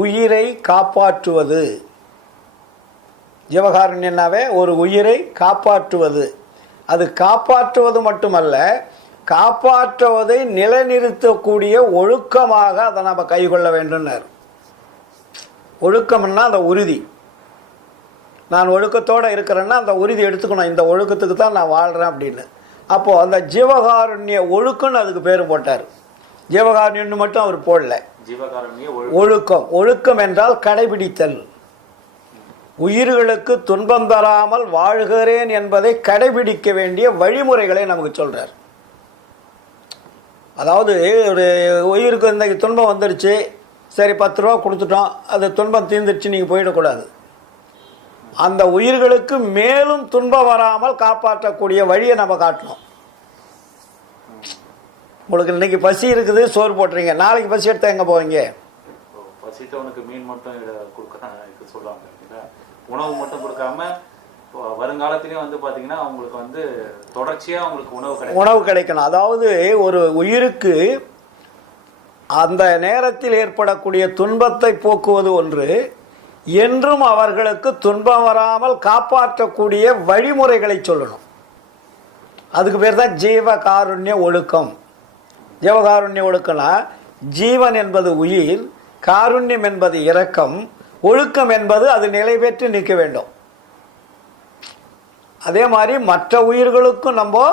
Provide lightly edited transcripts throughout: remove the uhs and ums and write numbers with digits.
உயிரை காப்பாற்றுவது. ஜீவகாருண்யம்னாவே ஒரு உயிரை காப்பாற்றுவது. அது காப்பாற்றுவது மட்டுமல்ல, காப்பாற்றுவதை நிலைநிறுத்தக்கூடிய ஒழுக்கமாக அதை நம்ம கைக்கொள்ள வேண்டும்னார். ஒழுக்கம்னா அந்த உறுதி. நான் ஒழுக்கத்தோடு இருக்கிறேன்னா அந்த உறுதி எடுத்துக்கணும், இந்த ஒழுக்கத்துக்கு தான் நான் வாழ்கிறேன் அப்படின்னு. அப்போது அந்த ஜீவகாருண்ய ஒழுக்கம்னு அதுக்கு பேர் போட்டார். ஜீவகாருண்யம்னு மட்டும் அவர் போடல, ஒழுக்கம். ஒழுக்கம் என்றால் கடைபிடித்தல். உயிர்களுக்கு துன்பம் தராமல் வாழ்கிறேன் என்பதை கடைபிடிக்க வேண்டிய வழிமுறைகளை நமக்கு சொல்றார். அதாவது ஒரு உயிருக்கு இந்த துன்பம் வந்துருச்சு, சரி 10 ரூபா கொடுத்துட்டோம், அது துன்பம் தீர்ந்துருச்சு, நீங்கள் போயிடக்கூடாது. அந்த உயிர்களுக்கு மேலும் துன்பம் வராமல் காப்பாற்றக்கூடிய வழியை நம்ம காட்டணும். உங்களுக்கு இன்னைக்கு பசி இருக்குது, சோறு போட்டுறீங்க, நாளைக்கு பசி எடுத்தா எங்கே போவீங்க? மீன் மட்டும் சொல்லுவாங்க, உணவு மட்டும் கொடுக்காம வருங்காலத்திலேயும் வந்து பார்த்தீங்கன்னா அவங்களுக்கு வந்து தொடர்ச்சியாக அவங்களுக்கு உணவு கிடைக்கணும். அதாவது ஒரு உயிருக்கு அந்த நேரத்தில் ஏற்படக்கூடிய துன்பத்தை போக்குவது ஒன்று, என்றும் அவர்களுக்கு துன்பம் வராமல் காப்பாற்றக்கூடிய வழிமுறைகளை சொல்லணும். அதுக்கு பேர் தான் ஜீவகாருண்ய ஒழுக்கம். ஜீவகாருண்ய ஒழுக்கம்னா ஜீவன் என்பது உயிர், காருண்யம் என்பது இரக்கம், ஒழுக்கம் என்பது அது நிலை பெற்று நிற்க வேண்டும். அதே மாதிரி மற்ற உயிர்களுக்கும் நம்ம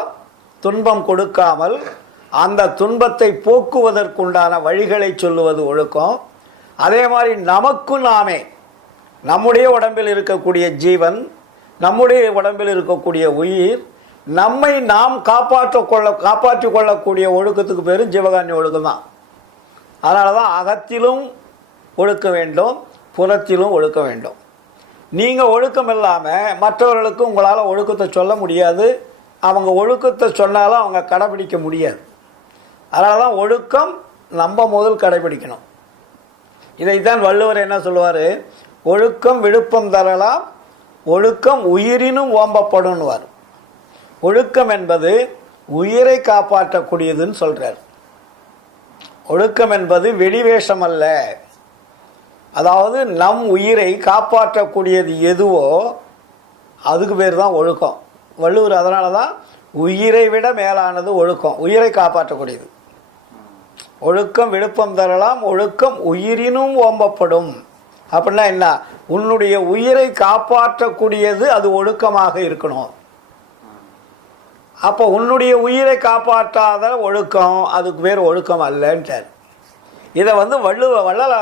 துன்பம் கொடுக்காமல் அந்த துன்பத்தை போக்குவதற்குண்டான வழிகளை சொல்லுவது ஒழுக்கம். அதே மாதிரி நமக்கும் நாமே, நம்முடைய உடம்பில் இருக்கக்கூடிய ஜீவன், நம்முடைய உடம்பில் இருக்கக்கூடிய உயிர், நம்மை நாம் காப்பாற்றி கொள்ளக்கூடிய ஒழுக்கத்துக்கு பேரும் ஜீவகாருண்ய ஒழுக்கம் தான். அதனால தான் அகத்திலும் ஒழுக்க வேண்டும், புறத்திலும் ஒழுக்க வேண்டும். நீங்கள் ஒழுக்கம் இல்லாமல் மற்றவர்களுக்கு உங்களால் ஒழுக்கத்தை சொல்ல முடியாது, அவங்க ஒழுக்கத்தை சொன்னாலும் அவங்க கடைபிடிக்க முடியாது. அதனால தான் ஒழுக்கம் நம்ம முதல் கடைபிடிக்கணும். இதைத்தான் வள்ளுவர் என்ன சொல்லுவார், ஒழுக்கம் விழுப்பம் தரலாம், ஒழுக்கம் உயிரினும் ஓம்பப்படும்னுவார். ஒழுக்கம் என்பது உயிரை காப்பாற்றக்கூடியதுன்னு சொல்கிறார். ஒழுக்கம் என்பது வெளிவேஷம் அல்ல. அதாவது நம் உயிரை காப்பாற்றக்கூடியது எதுவோ அதுக்கு பேர் தான் ஒழுக்கம். வள்ளுவர் அதனால தான் உயிரை விட மேலானது ஒழுக்கம், உயிரை காப்பாற்றக்கூடியது. ஒழுக்கம் விழுப்பம் தரலாம், ஒழுக்கம் உயிரினும் ஓம்பப்படும். அப்படின்னா என்ன? உன்னுடைய உயிரை காப்பாற்றக்கூடியது அது ஒழுக்கமாக இருக்கணும். அப்போ உன்னுடைய உயிரை காப்பாற்றாத ஒழுக்கம் அதுக்கு பேர் ஒழுக்கம் அல்லன்ட்டார். இதை வள்ளலார்